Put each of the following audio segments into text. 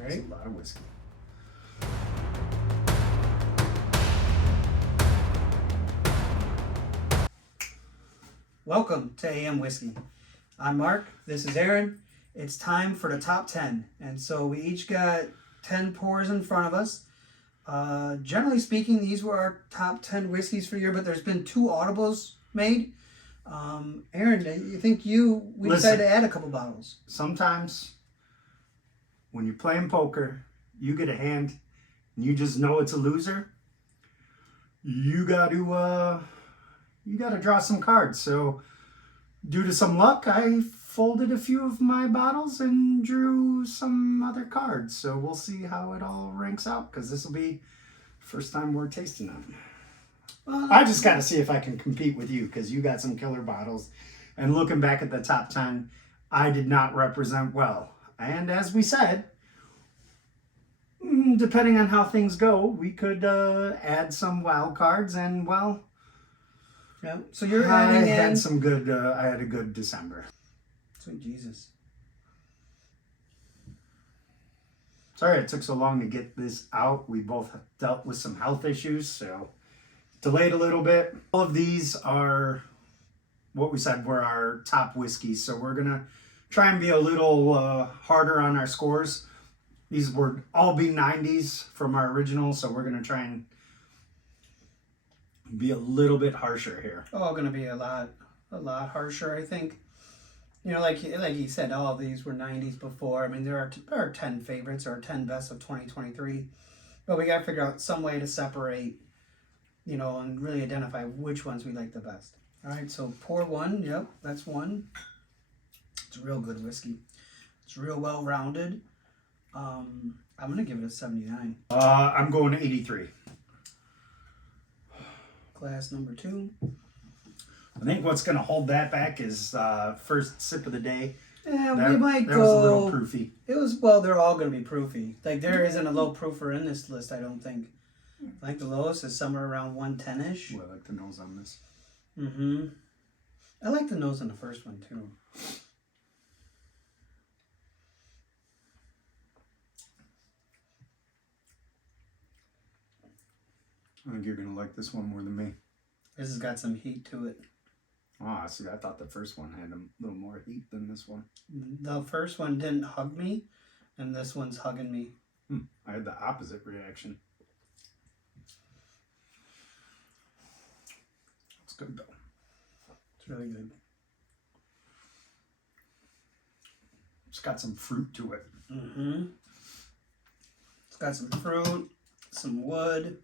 Right? That's a lot of whiskey. Welcome to AM Whiskey. I'm Mark. This is Aaron. It's time for the top 10. And so we each got 10 pours in front of us. Generally speaking, these were our top 10 whiskeys for the year, but there's been 2 audibles made. Aaron, you think we decided to add a couple bottles? Sometimes when you're playing poker, you get a hand and you just know it's a loser. You got to draw some cards. So due to some luck, I folded a few of my bottles and drew some other cards. So we'll see how it all ranks out, because this will be the first time we're tasting them. Well, I just got to see if I can compete with you, because you got some killer bottles. And looking back at the top 10, I did not represent well. And as we said, depending on how things go, we could add some wild cards. And, well, yeah. So you're adding in... I had a good December. Sweet Jesus. Sorry it took so long to get this out. We both dealt with some health issues, so delayed a little bit. All of these are what we said were our top whiskeys, so we're gonna try and be a little harder on our scores. These would all be 90s from our original, so we're gonna try and be a little bit harsher here. All going to be a lot harsher, I think. You know, like you said, all of these were 90s before. I mean, there are 10 favorites or 10 best of 2023. But we got to figure out some way to separate, you know, and really identify which ones we like the best. All right, so pour one. Yep, that's one. It's a real good whiskey. It's real well-rounded. I'm going to give it a 79. I'm going to 83. Glass number 2. I think what's going to hold that back is first sip of the day. Yeah, we might go. That was a little proofy. They're all going to be proofy. Like, there isn't a low proofer in this list, I don't think. I think the lowest is somewhere around 110-ish. Ooh, I like the nose on this. Mm-hmm. I like the nose on the first one, too. I think you're going to like this one more than me. This has got some heat to it. Oh, see, I thought the first one had a little more heat than this one. The first one didn't hug me, and this one's hugging me. I had the opposite reaction. It's good, though. It's really good. It's got some fruit to it. Mm-hmm. It's got some fruit, some wood.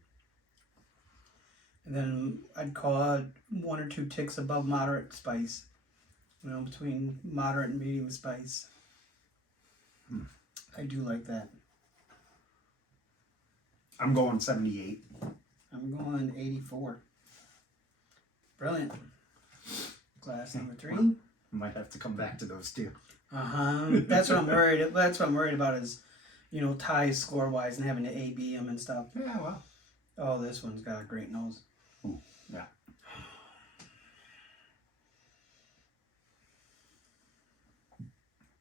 And then I'd call it 1 or 2 ticks above moderate spice. You know, between moderate and medium spice. I do like that. I'm going 78. I'm going 84. Brilliant. Glass number 3. Well, I might have to come back to those two. That's what I'm worried. That's what I'm worried about is, you know, ties score wise and having to AB them and stuff. Yeah, well. Oh, this one's got a great nose. Ooh, yeah.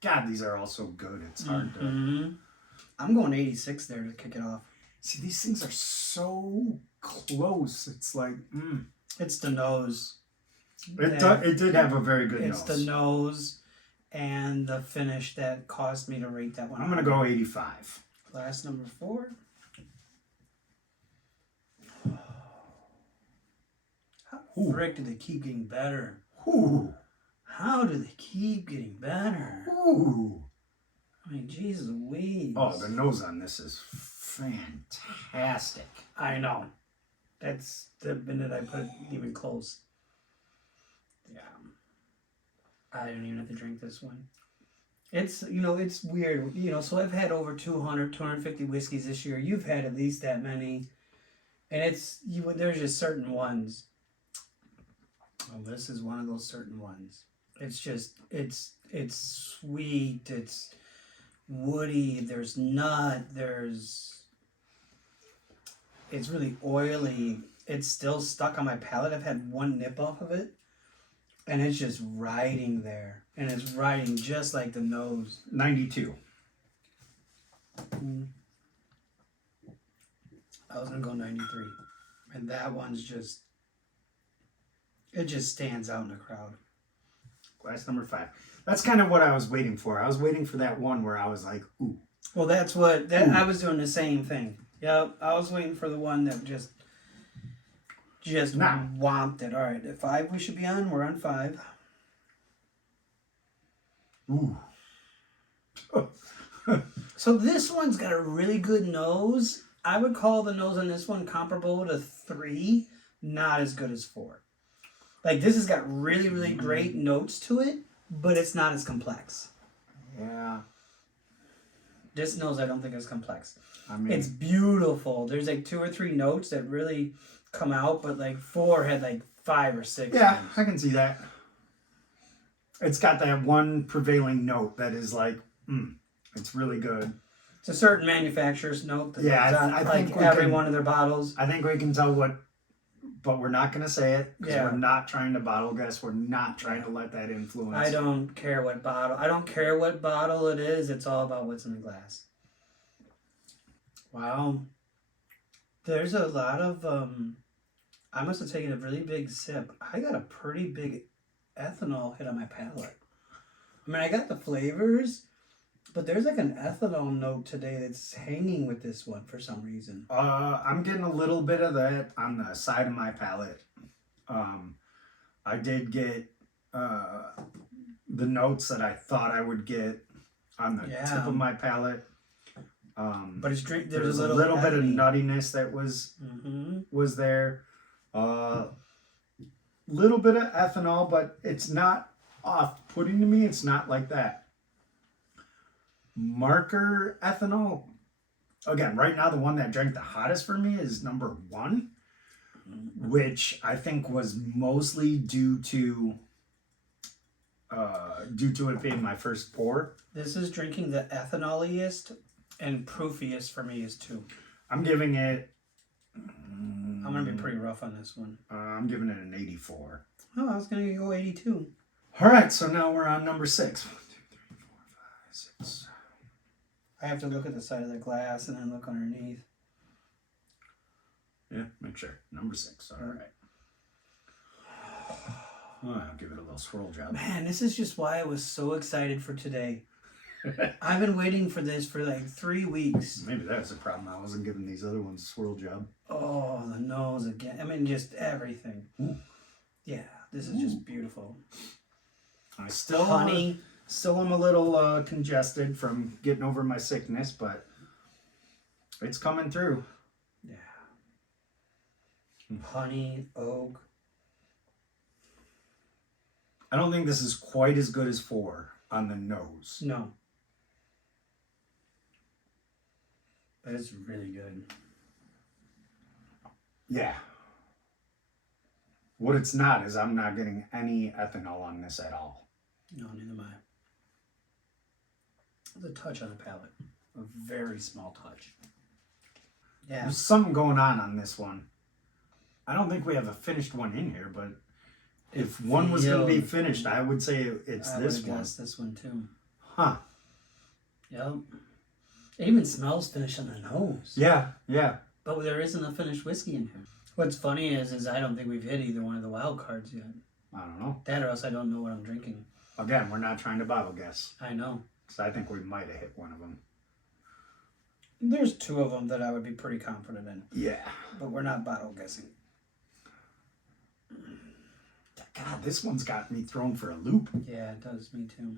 God, these are all so good. It's hard to... I'm going 86 there to kick it off. See, these things are so close. It's like, It's the nose. It did have a very good nose. It's the nose and the finish that caused me to rate that one. I'm going to go 85. Glass number 4. How frick do they keep getting better? Ooh. How do they keep getting better? Ooh. I mean, Jesus Louise. Oh, the nose on this is fantastic. I know. That's the minute I put it even close. Yeah. I don't even have to drink this one. It's, you know, it's weird. You know, so I've had over 200, 250 whiskeys this year. You've had at least that many. And there's just certain ones. Oh, this is one of those certain ones. It's just, it's sweet. It's woody. There's nut. It's really oily. It's still stuck on my palate. I've had one nip off of it. And it's just riding there. And it's riding just like the nose. 92. I was gonna go 93, and that one's just it just stands out in the crowd. Glass number 5. That's kind of what I was waiting for. I was waiting for that one where I was like, ooh. Well, that's what Ooh. I was doing the same thing. Yep, I was waiting for the one that just Nah. whomped it. All right, at 5 we should be on. We're on 5. Ooh. So this one's got a really good nose. I would call the nose on this one comparable to 3, not as good as 4. Like this has got really, really great notes to it, but it's not as complex. Yeah. This nose I don't think is complex. I mean, It's beautiful. There's like 2 or 3 notes that really come out, but like 4 had like 5 or 6. yeah, notes. I can see that. It's got that one prevailing note that is like, it's really good. It's a certain manufacturer's note that Yeah, goes on I like think we every can- one of their bottles. I think we can tell what, but we're not going to say it because Yeah. we're not trying to bottle guess. We're not trying to let that influence. I don't care what bottle. I don't care what bottle it is. It's all about what's in the glass. Wow. There's a lot of I must have taken a really big sip. I got a pretty big ethanol hit on my palate. I mean, I got the flavors, but there's like an ethanol note today that's hanging with this one for some reason. I'm getting a little bit of that on the side of my palate. I did get the notes that I thought I would get on the Yeah. tip of my palate. But it's there's There's a little bit of nuttiness that Mm-hmm. was there. Little bit of ethanol, but it's not off-putting to me. It's not like that. Marker ethanol. Again, right now the one that drank the hottest for me is number 1, which I think was mostly due to it being my first pour. This is drinking the ethanoliest and proofiest for me is 2. I'm giving it. I'm gonna be pretty rough on this one. I'm giving it an 84. Oh, I was gonna go 82. All right, so now we're on number 6. 1, 2, 3, 4, 5, 6. I have to look at the side of the glass and then look underneath. Yeah, make sure. Number 6. All right. Oh, I'll give it a little swirl job. Man, this is just why I was so excited for today. I've been waiting for this for like 3 weeks. Maybe that's a problem. I wasn't giving these other ones a swirl job. Oh, the nose again. I mean, just everything. Ooh. Yeah, this is just beautiful. I still Honey. Still am a little congested from getting over my sickness, but it's coming through. Yeah. Honey, oak. I don't think this is quite as good as 4 on the nose. No. But it's really good. Yeah. What it's not is I'm not getting any ethanol on this at all. No, neither am I. There's a touch on the palate. A very small touch. Yeah. There's something going on this one. I don't think we have a finished one in here, but if one was going to be finished, I would say it's I this would've one. guessed this one too. Huh. Yep. It even smells finished on the nose. Yeah, yeah. But there isn't a finished whiskey in here. What's funny is I don't think we've hit either one of the wild cards yet. I don't know. That or else I don't know what I'm drinking. Again, we're not trying to bottle guess. I know. Because I think we might have hit one of them. There's 2 of them that I would be pretty confident in. Yeah. But we're not bottle guessing. God, this one's got me thrown for a loop. Yeah, it does. Me too.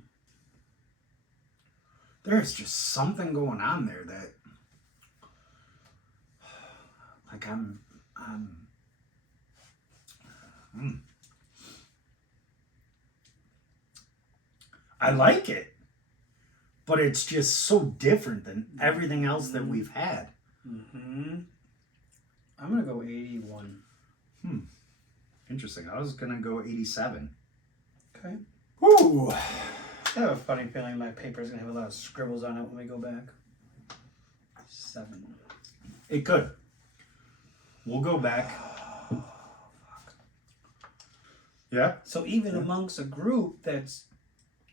There's just something going on there that, like, I like it, but it's just so different than everything else that we've had. Mm-hmm. I'm going to go 81. Interesting. I was gonna go 87. Okay. Woo! I have a funny feeling my paper's going to have a lot of scribbles on it when we go back. 7. It could. We'll go back. Yeah. So even amongst a group that's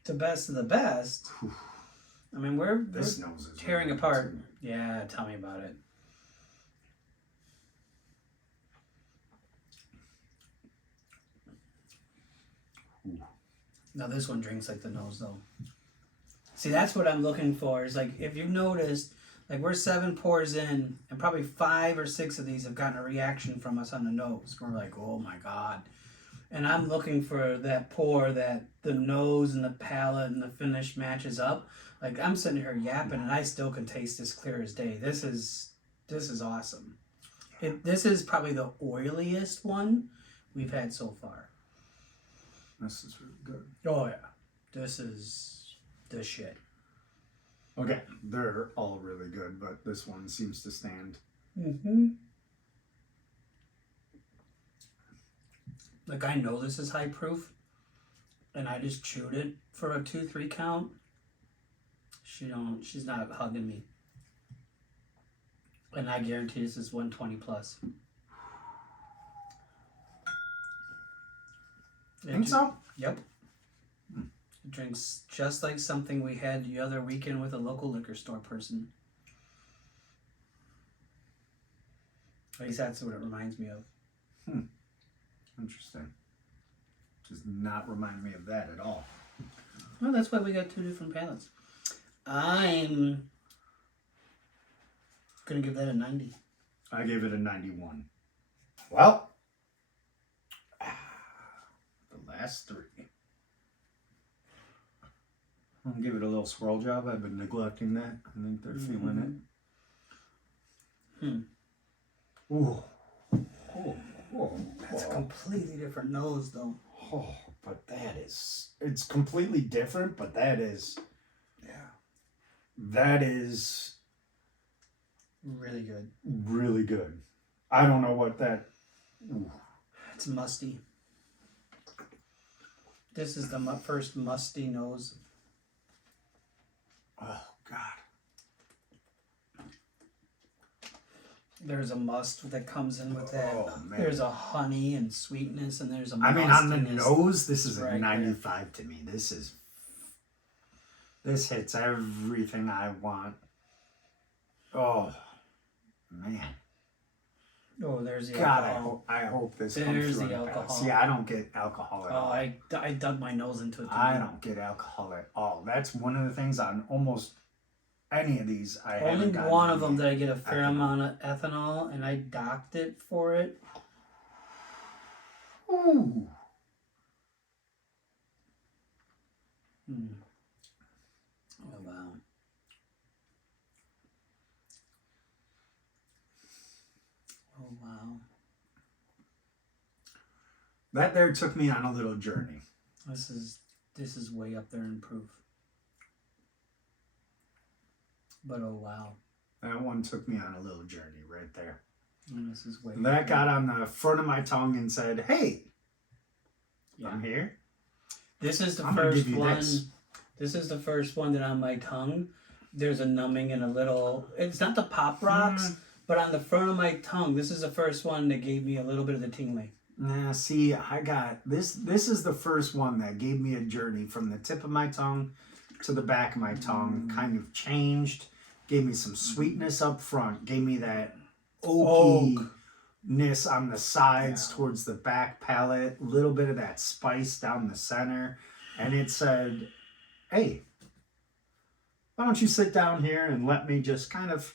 the best of the best, I mean, we're This nose is tearing really apart. good. Yeah, tell me about it. Ooh. Now this one drinks like the nose though. See, that's what I'm looking for. Is like if you noticed, like we're 7 pours in, and probably 5 or 6 of these have gotten a reaction from us on the nose. We're like, oh my god. And I'm looking for that pour that the nose and the palate and the finish matches up. Like I'm sitting here yapping, and I still can taste this clear as day. This is awesome. This is probably the oiliest one we've had so far. This is really good. Oh yeah, this is the shit. Okay, they're all really good, but this one seems to stand. Mm-hmm. Like I know this is high proof, and I just chewed it for a 2-3 count. She's not hugging me, and I guarantee this is 120 plus. Think so? Yep. It drinks just like something we had the other weekend with a local liquor store person. At least that's what it reminds me of. Interesting. Does not remind me of that at all. Well, that's why we got 2 different palettes. I'm gonna give that a 90. I gave it a 91. Well, the last 3. I'll give it a little swirl job. I've been neglecting that. I think they're feeling it. Ooh. Oh, That's a completely different nose, though. oh, but it's completely different, but that is Really good. really good. I don't know what that, ooh. It's musty. This is the first musty nose. Oh, God. There's a must that comes in with that. Oh, man. There's a honey and sweetness, and there's a I mean, on the mustiness. nose, this is a Right 95 to me. This hits everything I want. Oh, man. Oh, there's the God, alcohol. I hope this There's comes through the on the palate. alcohol. See, I don't get alcohol at Oh, all. I dug my nose into it. I don't get alcohol at all. That's one of the things on almost any of these I Only haven't gotten one of any them that I get a fair ethanol. amount of ethanol, and I docked it for it. Ooh. Oh, wow. Oh, wow. That there took me on a little journey. This is way up there in proof. But oh, wow. That one took me on a little journey right there. And this is way That got on the front of my tongue and said, hey, Yeah. I'm here. This is the I'm gonna first give you one. this. This is the first one that on my tongue, there's a numbing and a little. It's not the pop rocks, but on the front of my tongue, this is the first one that gave me a little bit of the tingling. Nah, see, I got this. This is the first one that gave me a journey from the tip of my tongue to the back of my tongue. Kind of changed. Gave me some sweetness up front. Gave me that oakiness on the sides towards the back palate. A little bit of that spice down the center. And it said, hey, why don't you sit down here and let me just kind of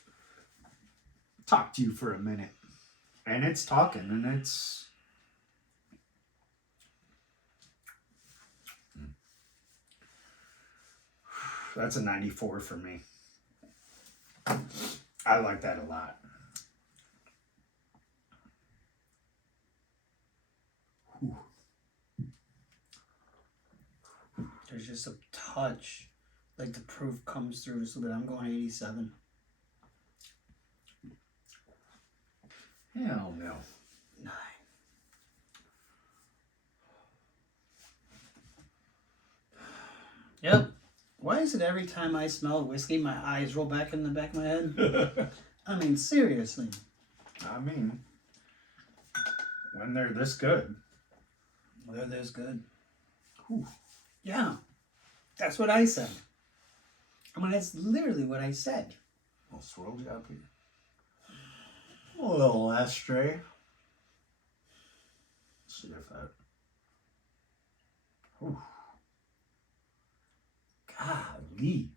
talk to you for a minute. And it's talking, and it's... That's a 94 for me. I like that a lot. Whew. There's just a touch, like the proof comes through just a little bit. I'm going 87. Hell no. 9. Yep. Why is it every time I smell whiskey, my eyes roll back in the back of my head? I mean, seriously. I mean, when they're this good. They're this good. Whew. Yeah. That's what I said. I mean, that's literally what I said. little swirl job here. A little ashtray. See if that. Ooh. Golly.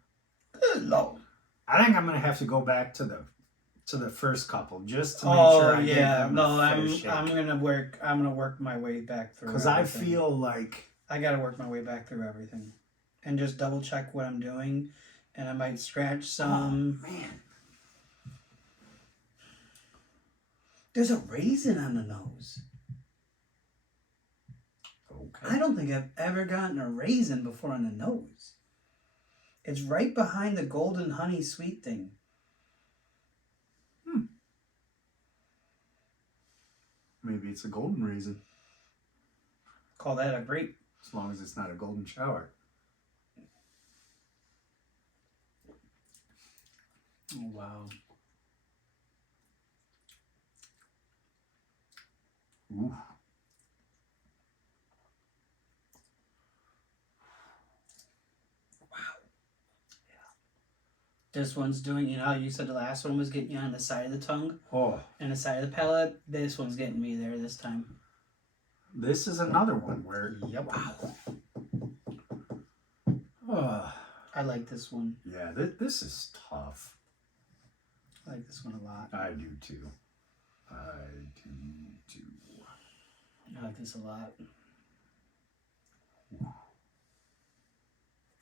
Good Lord. I think I'm gonna have to go back to the first couple just to make Oh sure I yeah, give them no, a fair I'm shake. gonna work my way back through. Because I everything. feel like I gotta work my way back through everything, and just double check what I'm doing, and I might scratch some. oh, man. There's a raisin on the nose. Okay. I don't think I've ever gotten a raisin before on the nose. It's right behind the golden honey sweet thing. Maybe it's a golden raisin. Call that a grape. As long as it's not a golden shower. Oh wow. Ooh. This one's doing, you know how you said the last one was getting you on the side of the tongue Oh, and the side of the palate? This one's getting me there this time. this is another one where. Yep. Oh, I like this one. yeah, this is tough. I like this one a lot. I do too. I do too. I like this a lot.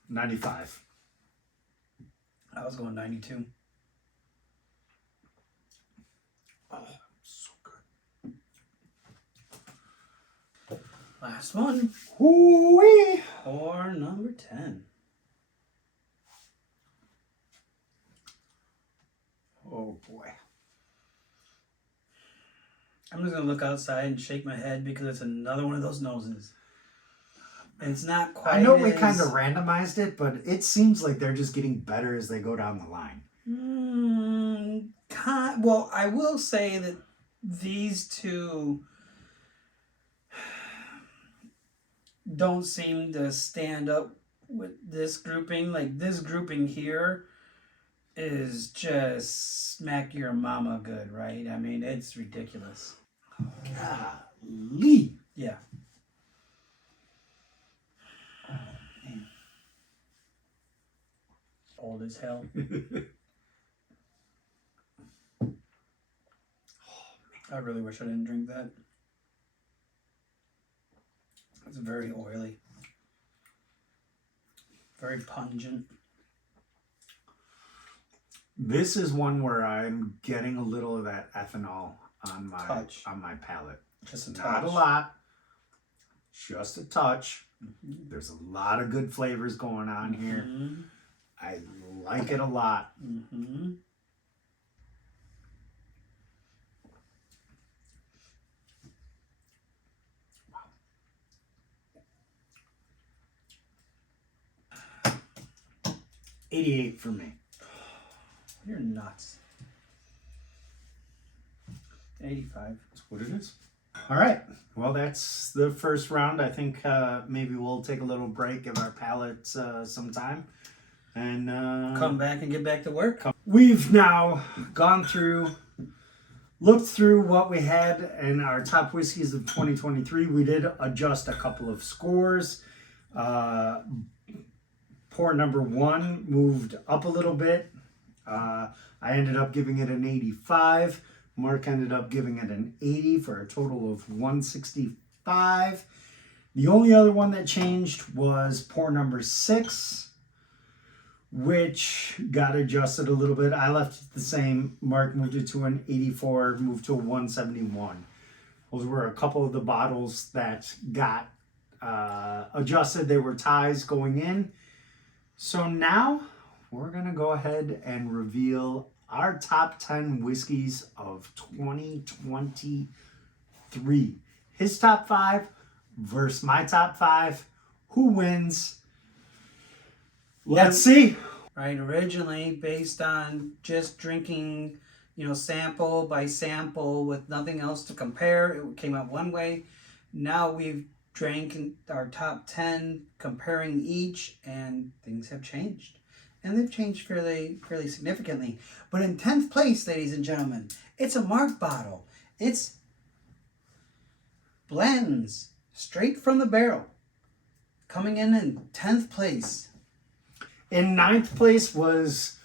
95. I was going 92. Oh, so good. Last one. Ooh-wee. Or number 10. Oh boy. I'm just going to look outside and shake my head because it's another one of those noses. And it's not quite I know we as- kind of randomized it, but it seems like they're just getting better as they go down the line. Well, I will say that these two don't seem to stand up with this grouping. Like, this grouping here is just smack your mama good, right? I mean, it's ridiculous. Golly. Yeah. Man. Old as hell. I really wish I didn't drink that. It's very oily. Very pungent. This is one where I'm getting a little of that ethanol on Touch. my palate. Just a Not a touch. lot, just a touch. Mhm. There's a lot of good flavors going on here. Mhm. I like it a lot. Mhm. 88 for me. You're nuts. 85. That's what it is. All right. Well, that's the first round. I think maybe we'll take a little break, give our palates some time, and Come back and get back to work. We've now gone through, looked through what we had in our top whiskeys of 2023. We did adjust a couple of scores. Pour number 1 moved up a little bit. I ended up giving it an 85. Mark ended up giving it an 80 for a total of 165. The only other one that changed was pour number 6, which got adjusted a little bit. I left it the same. Mark moved it to an 84, moved to a 171. Those were a couple of the bottles that got adjusted. They were ties going in. So now we're going to go ahead and reveal our top 10 whiskeys of 2023. His top 5 versus my top 5. Who wins? Let's see. Right, originally based on just drinking, sample by sample with nothing else to compare. It came out one way. Now we've drank our top 10, comparing each, and things have changed. and they've changed fairly significantly. But in 10th place, ladies and gentlemen, it's a Mark bottle. It's Blanton's, straight from the barrel, coming in 10th place. In 9th place was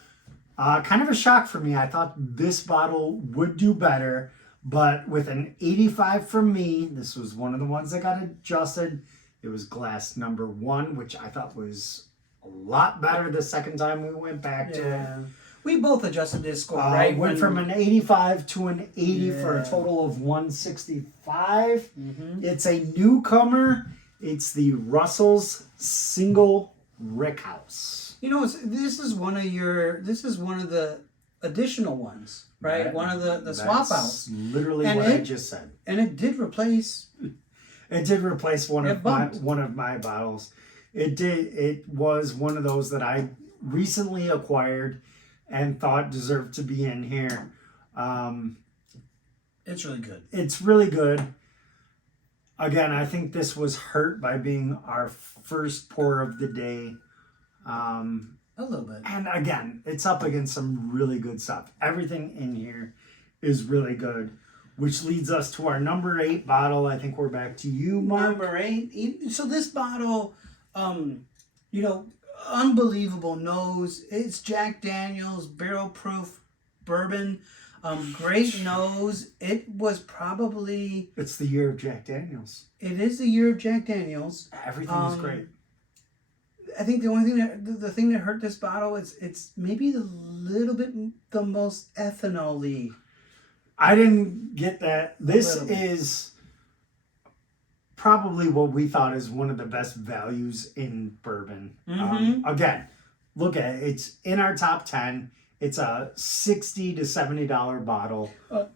kind of a shock for me. I thought this bottle would do better, but with an 85 from me, this was one of the ones that got adjusted. It was glass number 1, which I thought was a lot better the second time we went back to it. We both adjusted this score, right? Went from an 85 to an 80 for a Yeah. total of 165. Mm-hmm. It's a newcomer. It's the Russell's Single Rickhouse. You know, this is one of the additional ones, right? That- one of the swap That's outs. literally And what I it- just said. And it did replace. It did replace one It of my bumped. bottles. It did. It was one of those that I recently acquired and thought deserved to be in here. It's really good. It's really good. Again, I think this was hurt by being our first pour of the day. A little bit. And again, it's up against some really good stuff. Everything in here is really good, which leads us to our number 8 bottle. I think we're back to you, Mark. Number 8. So this bottle, you know, unbelievable nose. It's Jack Daniel's barrel proof bourbon. Great nose. It was probably. It's the year of Jack Daniels. It is the year of Jack Daniels. Everything is great. I think the only thing the thing that hurt this bottle is it's maybe the little bit the most ethanol-y. I didn't get that. This little bit. is probably what we thought is one of the best values in bourbon. Mhm. Again, look at it. It's in our top 10. It's a $60 to $70 bottle.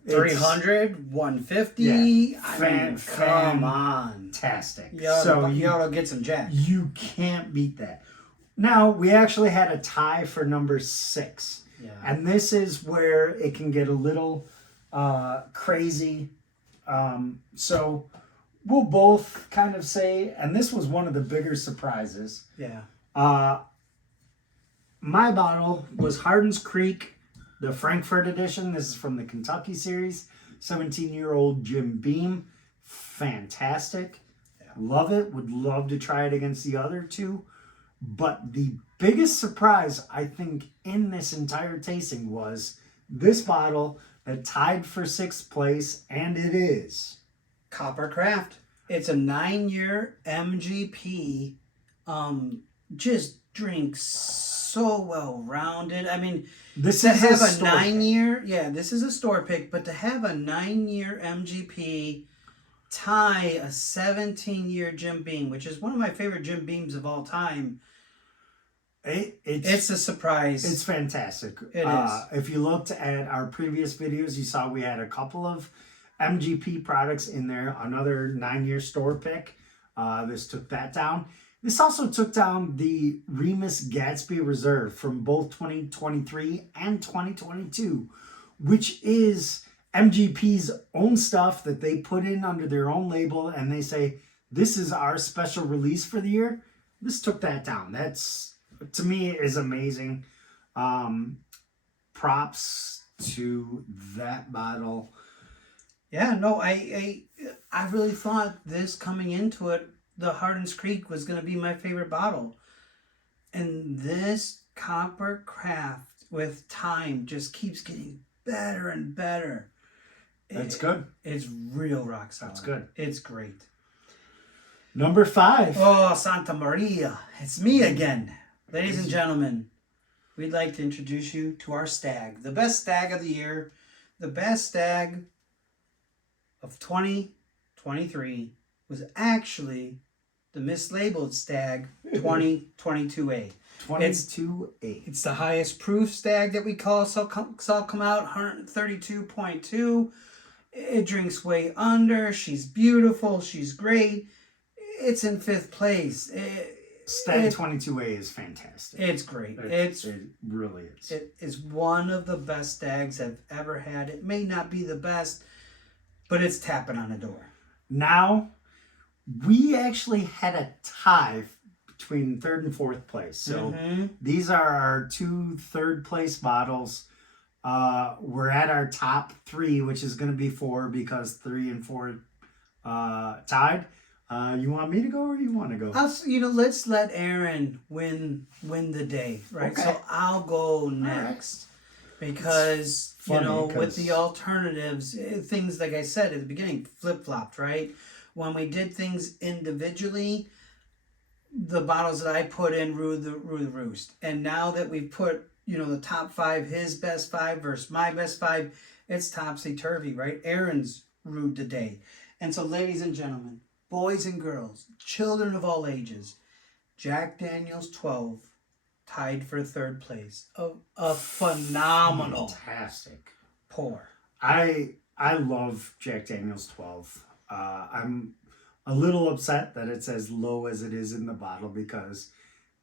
300, 150. Yeah. I mean, come on. Fantastic. You ought to get some Jack. You can't beat that. Now, we actually had a tie for number 6. Yeah. And this is where it can get a little crazy. So we'll both kind of say, and this was one of the bigger surprises. Yeah. My bottle was Hardin's Creek, the Frankfurt edition. This is from the Kentucky series. 17-year-old Jim Beam. Fantastic. Love it. Would love to try it against the other two. But the biggest surprise, I think, in this entire tasting was this bottle that tied for 6th place, and it is Coppercraft. It's a 9-year MGP. Just drinks so well rounded. I mean, this to is have a store pick. 9-year, this is a store pick, but to have a 9-year MGP tie a 17-year Jim Beam, which is one of my favorite Jim Beams of all time, it's a surprise. It's fantastic. It is. If you looked at our previous videos, you saw we had a couple of MGP products in there. Another 9-year store pick. This took that down. This also took down the Remus Gatsby Reserve from both 2023 and 2022, which is MGP's own stuff that they put in under their own label, and they say, this is our special release for the year. This took that down. That's, to me, is amazing. Props to that bottle. Yeah, no, I really thought this coming into it, the Hardin's Creek was going to be my favorite bottle. And this Copper Craft with time just keeps getting better and better. That's good. It's real rock solid. That's good. It's great. Number 5. Oh, Santa Maria. It's me again. Ladies and gentlemen, we'd like to introduce you to our stag. The best stag of the year. The best stag of 2023 was actually the mislabeled stag 2022A. 22A. It's the highest proof stag that we saw come out, 132.2. It drinks way under. She's beautiful. She's great. It's in 5th place. Stag 22A is fantastic. It's great. It really is. It is one of the best stags I've ever had. It may not be the best, but it's tapping on a door. Now, we actually had a tie between third and fourth place. So Mhm. these are our 2 third place bottles. We're at our top 3, which is going to be 4 because 3 and 4 tied. You want me to go or you want to go? Let's let Aaron win the day, right? Okay. So I'll go next because funny with 'cause- the alternatives, things like I said at the beginning, flip flopped, right? When we did things individually, the bottles that I put in ruled the roost, and now that we put the top 5, his best 5 versus my best 5, it's topsy turvy, right? Aaron's ruled the day, and so ladies and gentlemen, boys and girls, children of all ages, Jack Daniel's 12 tied for third place. A phenomenal Fantastic. pour. I love Jack Daniel's 12. I'm a little upset that it's as low as it is in the bottle because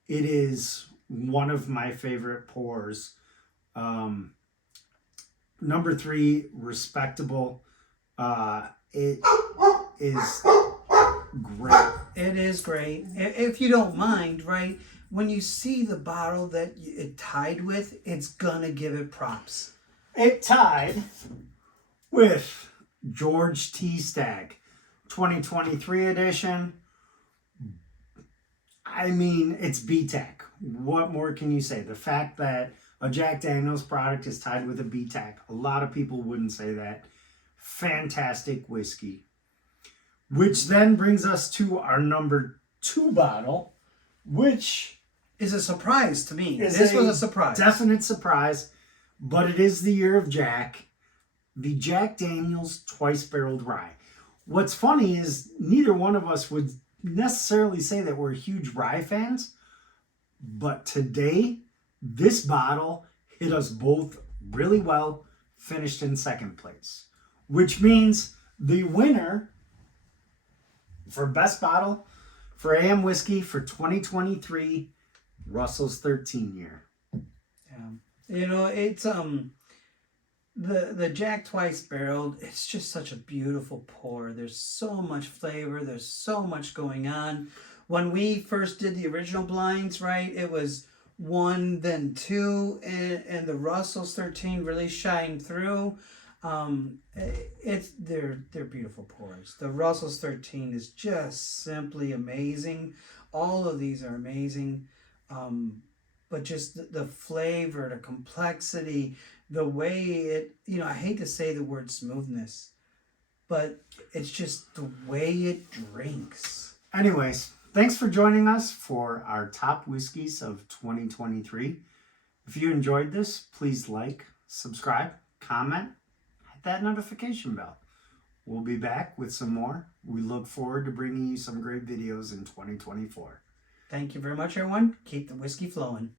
it is one of my favorite pours. Number 3, respectable. It is great. It is great. If you don't mind, right? When you see the bottle that it tied with, it's gonna give it props. It tied with George T. Stagg 2023 edition. I mean, it's BTAC. What more can you say? The fact that a Jack Daniel's product is tied with a BTAC, a lot of people wouldn't say that. Fantastic whiskey. Which then brings us to our number 2 bottle, which Is a surprise to me. is This was a surprise. Definite surprise, but it is the year of Jack. The Jack Daniel's Twice Barreled Rye. What's funny is neither one of us would necessarily say that we're huge rye fans, but today, this bottle hit us both really well, finished in second place, which means the winner for best bottle for AM Whiskey for 2023, Russell's 13 year. Yeah. It's the Jack Twice Barreled, it's just such a beautiful pour. There's so much flavor, there's so much going on. When we first did the original blinds, right, it was 1, then 2, and the Russell's 13 really shined through. They're beautiful pours. The Russell's 13 is just simply amazing. All of these are amazing. But just the flavor, the complexity, the way it, I hate to say the word smoothness, but it's just the way it drinks. Anyways, thanks for joining us for our top whiskeys of 2023. If you enjoyed this, please like, subscribe, comment, hit that notification bell. We'll be back with some more. We look forward to bringing you some great videos in 2024. Thank you very much, everyone. Keep the whiskey flowing.